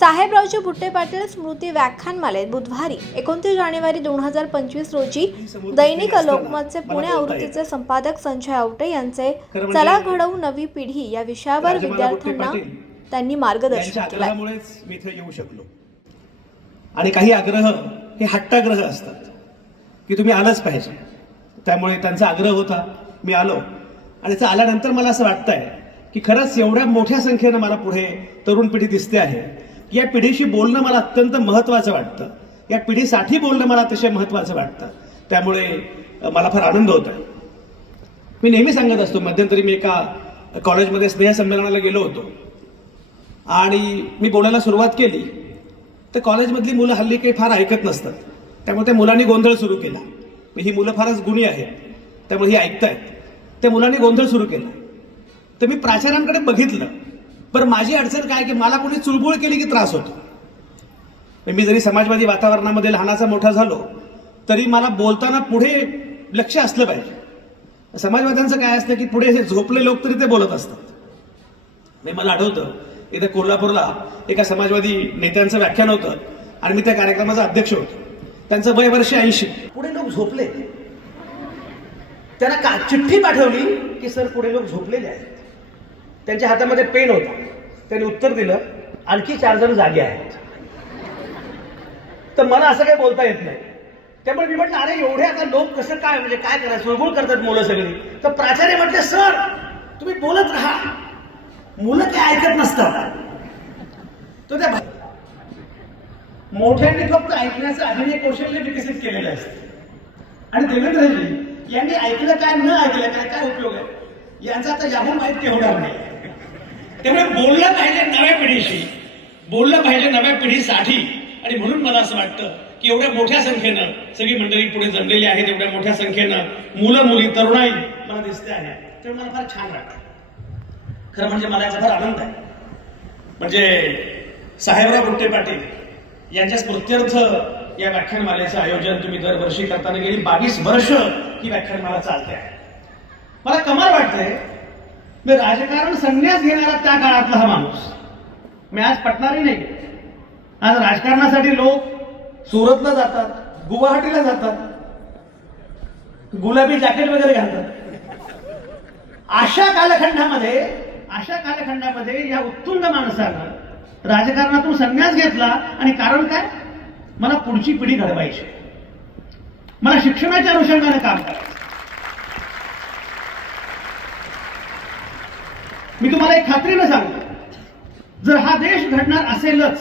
साहेबरावजी बुट्टे पाटील स्मृती व्याख्यानमालेत बुधवारी 29 जानेवारी 2025 रोजी दैनिक लोकमतचे पुणे आवृत्तीचे संपादक संजय आवटे यांचे चला घडवू नवी पिढी या विषयावर विद्यार्थ्यांना त्यांनी मार्गदर्शन केले. मी इथे येऊ शकलो. आणि काही आग्रह हे हट्टाग्रह असतात की तुम्ही आलंच पाहिजे, त्यामुळे त्यांचा आग्रह होता, मी आलो. आणि ते आल्यानंतर मला असं वाटतंय की खरंच एवढ्या मोठ्या संख्येनं मला पुढे तरुण पिढी दिसते आहे. या पिढीशी बोलणं मला अत्यंत महत्त्वाचं वाटतं, या पिढीसाठी बोलणं मला अतिशय महत्त्वाचं वाटतं. त्यामुळे मला फार आनंद होत आहे. मी नेहमी सांगत असतो, मध्यंतरी मी एका कॉलेजमध्ये स्नेहसंमेलनाला गेलो होतो आणि मी बोलायला सुरुवात केली तर कॉलेजमधली मुलं हल्ली काही फार ऐकत नसतात. त्यामुळे त्या मुलांनी गोंधळ सुरू केला. ही मुलं फारच गुणी आहेत, त्यामुळे ही ऐकतायत. त्या मुलांनी गोंधळ सुरू केला. तर मी प्राचार्यांकडे बघितलं, पण माझी अडचण काय की मला कोणी चुळबुळ केली की त्रास होतो. मी जरी समाजवादी वातावरणामध्ये लहानाचा मोठा झालो तरी मला बोलताना पुढे लक्ष असलं पाहिजे. समाजवाद्यांचं काय असतं की पुढे हे झोपले लोक तरी ते बोलत असतात. मला आठवतं इथे कोल्हापूरला एका समाजवादी नेत्यांचं व्याख्यान होतं आणि मी त्या कार्यक्रमाचा अध्यक्ष होतो. त्यांचं वय वर्ष 80. पुढे लोक झोपले. त्यांना चिठ्ठी पाठवली की सर पुढे लोक झोपलेले आहेत. त्यांच्या हातामध्ये पेन होता. त्यांनी उत्तर दिलं, आणखी 4 जण जागे आहेत. तर मला असं काही बोलता येत नाही. त्यामुळे मी म्हटलं, अरे एवढे आता लोक कसं काय, म्हणजे काय करायचं, चुळबुळ करतात मुलं सगळी. तर प्राचार्य म्हटले, सर तुम्ही बोलत राहा, मुलं काय ऐकत नसतात. तो त्या मोठ्यांनी फक्त ऐकण्याचं अभिनय कौशल्य विकसित केलेलं असतं. आणि देवेंद्रजी यांनी ऐकलं काय न ऐकलं काय, काय उपयोग आहे यांचा आता याहून माहिती होणार नाही. त्यामुळे बोललं पाहिजे नव्या पिढीशी, बोललं पाहिजे नव्या पिढीसाठी. आणि म्हणून मला असं वाटतं की एवढ्या मोठ्या संख्येनं सगळी मंडळी पुढे जमलेली आहेत, एवढ्या मोठ्या संख्येनं मुलं मुली तरुणाई मला दिसते आहे. त्यामुळे मला फार छान वाटतं. खरं म्हणजे मला याचा फार आनंद आहे. म्हणजे साहेबराव बुट्टे पाटील यांच्या स्मृत्यर्थ या व्याख्यानमालेचं आयोजन तुम्ही दरवर्षी करताना गेली 22 वर्ष ही व्याख्यानमाला चालते आहे. मला कमाल वाटतंय, मी राजकारण संन्यास घेणारा त्या काळातला हा माणूस. मी आज पटणारही नाही. आज राजकारणासाठी लोक सुरतला जातात, गुवाहाटीला जातात, गुलाबी जॅकेट वगैरे घालतात. अशा कालखंडामध्ये या उत्तुंग माणसानं राजकारणातून संन्यास घेतला. आणि कारण काय, मला पुढची पिढी घडवायची, मला शिक्षणाच्या अनुषंगाने काम करायचं. मी तुम्हाला एक खात्रीनं सांगतो, जर हा देश घडणार असेलच